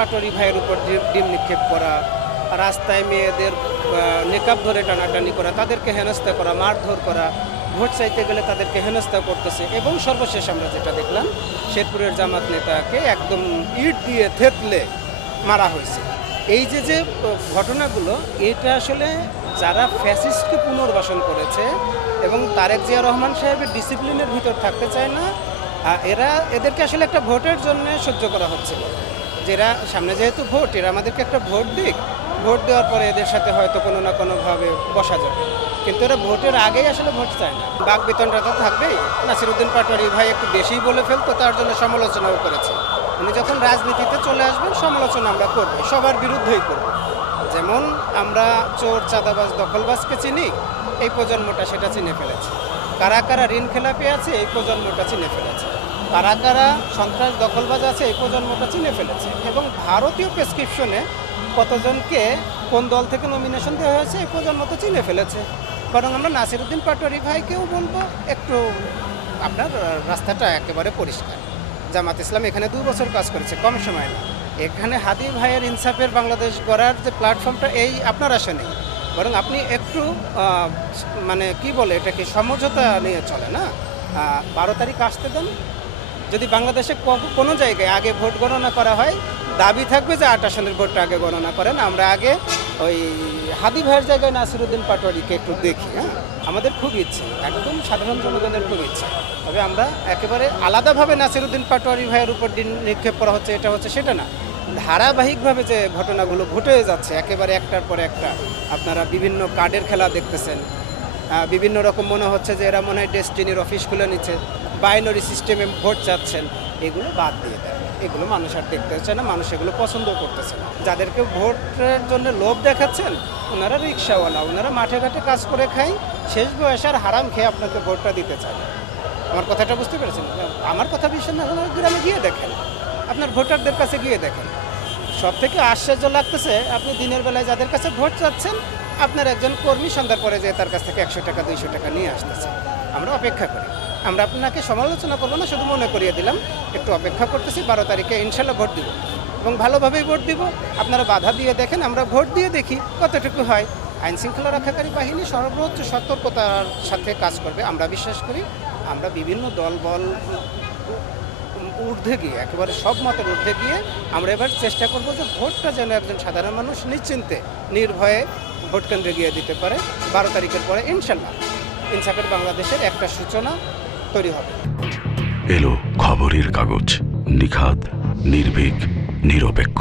পাটোয়ারি ভাইয়ের উপর ডিম নিক্ষেপ করা, রাস্তায় মেয়েদের নেকাব ধরে টানাটানি করা, তাদেরকে হেনস্থা করা, মারধর করা, ভোট চাইতে গেলে তাদেরকে হেনস্থা করতেছে। এবং সর্বশেষ আমরা যেটা দেখলাম, শেরপুরের জামাত নেতাকে একদম ইট দিয়ে থেতলে মারা হয়েছে। এই যে ঘটনাগুলো, এটা আসলে যারা ফ্যাসিস্টকে পুনর্বাসন করেছে এবং তারেক জিয়া রহমান সাহেবের ডিসিপ্লিনের ভিতর থাকতে চায় না, এদেরকে আসলে একটা ভোটের জন্য সহ্য করা হচ্ছিল। যেরা সামনে যেহেতু ভোট, এরা আমাদেরকে একটা ভোট দিক, ভোট দেওয়ার পরে এদের সাথে হয়তো কোনো না কোনোভাবে বসা যাবে, কিন্তু এরা ভোটের আগেই আসলে ভোট চায় না। বাক বেতনটা তো থাকবেই। নাসিরউদ্দিন পাটোয়ারি ভাই একটু বেশিই বলে ফেলতো, তার জন্য সমালোচনাও করেছে। উনি যখন রাজনীতিতে চলে আসবেন, সমালোচনা আমরা করব, সবার বিরুদ্ধেই করব। যেমন আমরা চোর, চাঁদাবাজ, দখলবাজকে চিনি, এই প্রজন্মটা সেটা চিনে ফেলেছে। কারা কারা ঋণ খেলাপি আছে, এই প্রজন্মটা চিনে ফেলেছে। কারা কারা সন্ত্রাস, দখলবাজ আছে, এই প্রজন্মটা চিনে ফেলেছে। এবং ভারতীয় প্রেসক্রিপশনে কতজনকে কোন দল থেকে নমিনেশন দেওয়া হয়েছে, এই প্রজন্ম তো চিনে ফেলেছে। বরং আমরা নাসিরউদ্দিন পাটোয়ারি ভাইকেও বলবো, একটু আপনার রাস্তাটা একেবারে পরিষ্কার। জামাত ইসলাম এখানে 2 বছর কাজ করেছে, কম সময় না। এখানে হাদি ভাইয়ের ইনসাফের বাংলাদেশ গড়ার যে প্ল্যাটফর্মটা, এই আপনার আসে নেই। বরং আপনি একটু মানে কি বলে এটাকে, সমঝোতা নিয়ে চলে না। 12 তারিখ আসতে দেন। যদি বাংলাদেশে কোনো জায়গায় আগে ভোট গণনা করা হয়, দাবি থাকবে যে 8 আসনের ভোটটা আগে গণনা করেন। আমরা আগে ওই হাদি ভাইয়ের জায়গায় নাসিরউদ্দিন পাটোয়ারিকে একটু দেখি। হ্যাঁ, আমাদের খুব ইচ্ছে, একদম সাধারণ জনগণের খুব ইচ্ছে। তবে আমরা একেবারে আলাদাভাবে নাসিরউদ্দিন পাটোয়ারি ভাইয়ের উপর নিক্ষেপ করা হচ্ছে, এটা হচ্ছে সেটা না। ধারাবাহিকভাবে যে ঘটনাগুলো ঘটে যাচ্ছে, একেবারে একটার পর একটা, আপনারা বিভিন্ন কার্ডের খেলা দেখতেছেন। বিভিন্ন রকম মনে হচ্ছে যে এরা মনে হয় ডেস্টিনির অফিস খুলে নিচ্ছে, বাইনারি সিস্টেমে ভোট চাচ্ছেন। এগুলো বাদ দিয়ে দেয়, এগুলো মানুষ আর দেখতে চায় না, মানুষ এগুলো পছন্দ করতেছে না। যাদেরকে ভোটের জন্য লোভ দেখাচ্ছেন, ওনারা রিক্সাওয়ালা, ওনারা মাঠে ঘাটে কাজ করে খায়, শেষ বয়সে আর হারাম খেয়ে আপনাকে ভোটটা দিতে চায়। আমার কথাটা বুঝতে পেরেছেন? আমার কথা বিশ্বাস না হলে গ্রামে গিয়ে দেখেন, আপনার ভোটারদের কাছে গিয়ে দেখেন। সব থেকে আশ্চর্য লাগতেছে, আপনি দিনের বেলায় যাদের কাছে ভোট চাচ্ছেন, আপনার একজন কর্মী সন্ধ্যার পরে যে তার কাছ থেকে 100 টাকা 200 টাকা নিয়ে আসতেছে। আমরা অপেক্ষা করি, আমরা আপনাকে সমালোচনা করবো না, শুধু মনে করিয়ে দিলাম, একটু অপেক্ষা করতেছি। 12 তারিখে ইনশাল্লাহ ভোট দিব এবং ভালোভাবেই ভোট দিব। আপনারা বাধা দিয়ে দেখেন, আমরা ভোট দিয়ে দেখি কতটুকু হয়। আইনশৃঙ্খলা রক্ষাকারী বাহিনী সর্বোচ্চ সতর্কতার সাথে কাজ করবে, আমরা বিশ্বাস করি। আমরা বিভিন্ন দলবল ঊর্ধ্বে গিয়ে, একেবারে সব মতের ঊর্ধ্বে গিয়ে আমরা এবার চেষ্টা করব যে ভোটটা যেন একজন সাধারণ মানুষ নিশ্চিন্তে, নির্ভয়ে ভোট কেন্দ্রে গিয়ে দিতে পারে। 12 তারিখের পরে ইনশাল্লাহ ইনসাফের বাংলাদেশের একটা সূচনা তৈরি হবে। এলো খবরের কাগজ, নিখাত, নির্ভীক, নিরপেক্ষ।